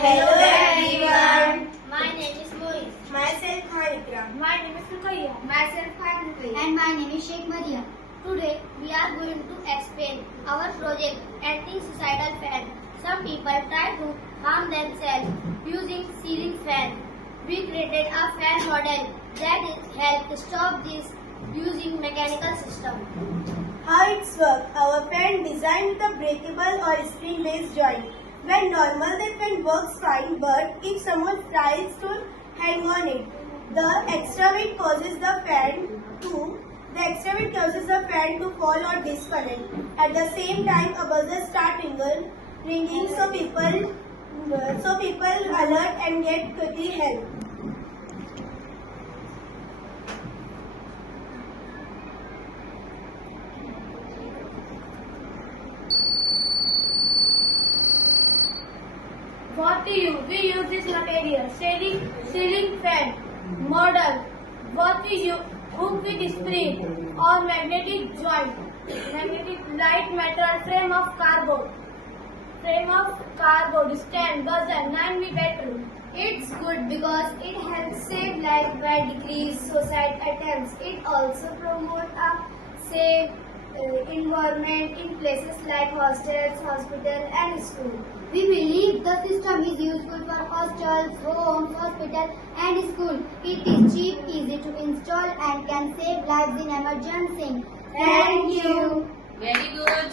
Hello everyone. My name is Moise. Myself Manikra. My name is Sukaya. Myself Hanvi. And my name is Sheikh Maria. Today we are going to explain our project anti-suicidal fan. Some people try to harm themselves using ceiling fan. We created a fan model that is help to stop this using mechanical system. How it's work? Our fan designed with a breakable or spring-based joint. When normal, the fan works fine, but if someone tries to hang on it, the extra weight causes the fan to fall or disconnect. At the same time, a buzzer starts ringing, so people alert and get quickly help. We use this material, ceiling fan model. What we use, hook with spring or magnetic joint, magnetic light metal frame of cardboard, stand, buzzer, 9V battery. It's good because it helps save life by decrease suicide attempts. It also promotes a safe environment in places like hostels, hospitals and schools. We believe the system is useful for hostels, homes, hospitals and schools. It is cheap, easy to install and can save lives in emergency. Thank you. Very good.